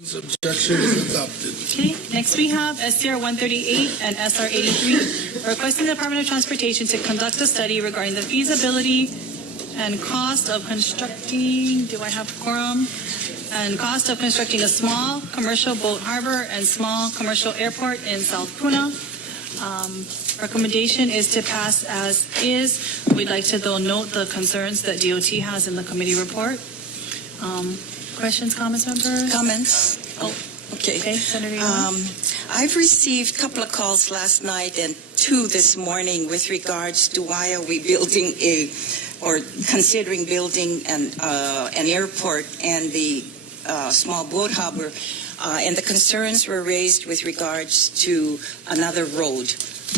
Objection is adopted. Okay, next we have SCR 138 and SR 83, requesting the Department of Transportation to conduct a study regarding the feasibility and cost of constructing, do I have quorum? And cost of constructing a small commercial boat harbor and small commercial airport in South Puna. Recommendation is to pass as is. We'd like to though note the concerns that DOT has in the committee report. Questions, comments, members? Comments? Oh, okay. Okay, Senator Yuan. I've received a couple of calls last night and two this morning with regards to why are we building or considering building an airport and the small boat harbor, and the concerns were raised with regards to another road.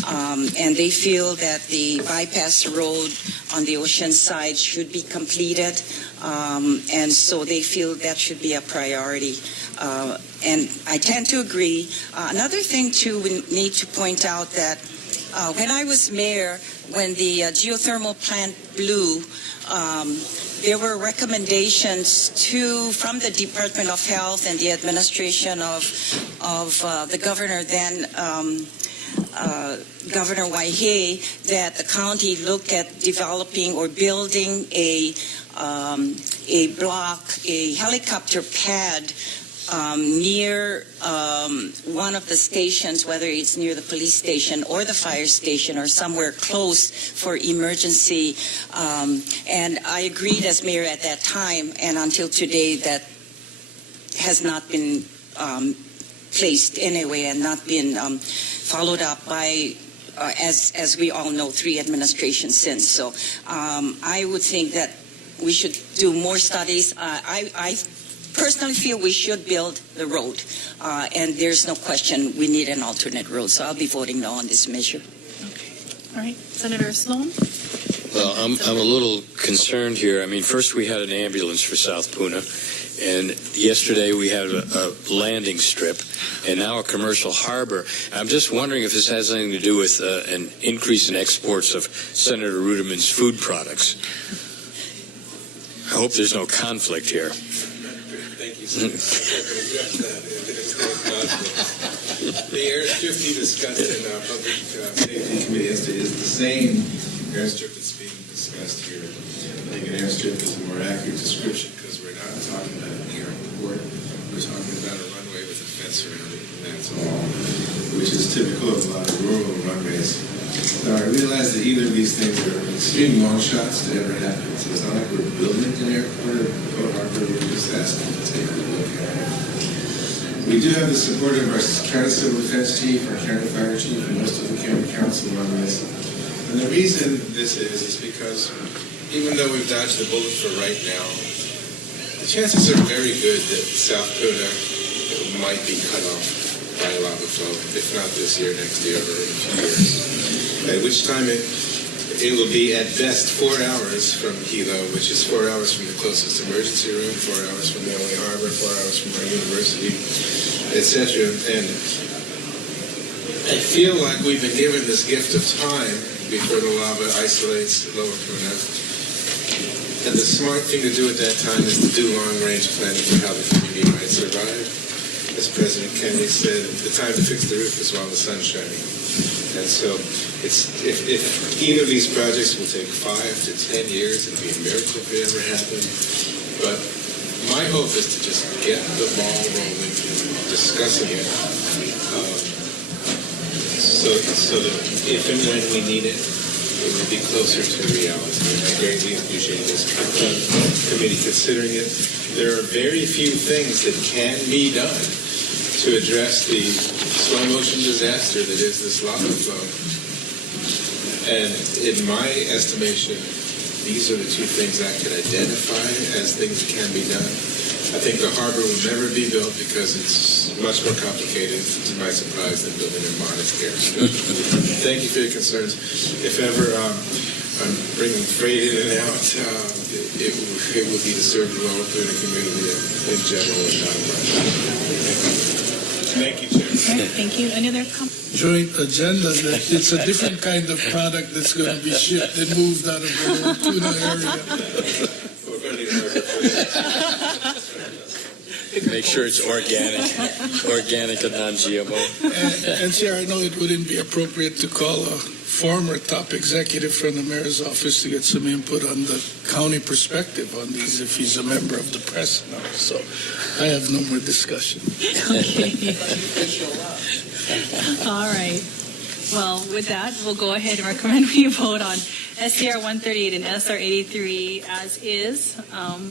And they feel that the bypass road on the ocean side should be completed, and so they feel that should be a priority. And I tend to agree. Another thing, too, we need to point out that when I was mayor, when the geothermal plant blew, there were recommendations from the Department of Health and the administration of the governor then, Governor Waihee, that the county look at developing or building a helicopter pad near one of the stations, whether it's near the police station or the fire station or somewhere close for emergency. And I agreed as mayor at that time, and until today that has not been placed anyway and not been followed up by, as we all know, 3 administrations since. So I would think that we should do more studies. I personally feel we should build the road, and there's no question we need an alternate road. So I'll be voting no on this measure. Okay. All right, Senator Sloan. Well, I'm a little concerned here. I mean, first we had an ambulance for South Puna, and yesterday we had a landing strip, and now a commercial harbor. I'm just wondering if this has anything to do with an increase in exports of Senator Ruderman's food products. I hope there's no conflict here. Thank you, Senator. The airstrip you discussed in our Public Safety Committee yesterday is the same airstrip that's being discussed here. I think an airstrip is a more accurate description because we're not talking about an airport. We're talking about a runway with a fence around it, and that's all, which is typical of a lot of rural runways. Now, I realize that either of these things are extreme long shots to ever happen. So it's not like we're building an airport or boat harbor. We're just asking to take a look at it. We do have the support of our county civil defense chief, our county fire chief, and most of the county council on this. And the reason this is because even though we've dodged the bullet for right now, the chances are very good that South Puna might be cut off by a lava flow, if not this year, next year, or in a few years. At which time it will be at best 4 hours from Hilo, which is 4 hours from the closest emergency room, 4 hours from the only harbor, 4 hours from our university, etc. And I feel like we've been given this gift of time before the lava isolates Lower Puna. And the smart thing to do at that time is to do long-range planning for how the community might survive. As President Kennedy said, the time to fix the roof is while the sun's shining. And so if either of these projects will take 5 to 10 years, it'd be a miracle if it ever happened. But my hope is to just get the ball rolling, discussing it, so that if and when we need it, it will be closer to reality. I greatly appreciate this committee considering it. There are very few things that can be done to address the slow motion disaster that is this lava flow. And in my estimation, these are the 2 things I could identify as things that can be done. I think the harbor will never be built because it's much more complicated, to my surprise, than building a modest airstrip. Thank you for your concerns. If ever I'm bringing freight in and out, it will be to serve the Lower Puna community in general and not much. Thank you, Chair. Right, thank you. Any other comments? Joint agenda, that it's a different kind of product that's going to be shipped and moved out of the Lower Puna area. We're going to need a harbor for that. Make sure it's organic and non-GMO. And Chair, I know it wouldn't be appropriate to call a former top executive from the mayor's office to get some input on the county perspective on these if he's a member of the press now. So I have no more discussion. Okay. All right. Well, with that, we'll go ahead and recommend we vote on SCR 138 and SR 83 as is.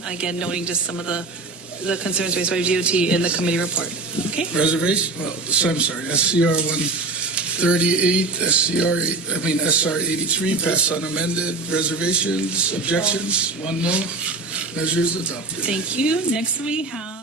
Again, noting just some of the concerns raised by DOT in the committee report. Okay. Reservation? Well, I'm sorry. SCR 138, SR 83 passed unamended. Reservations, objections? One no. Measures adopted. Thank you. Next we have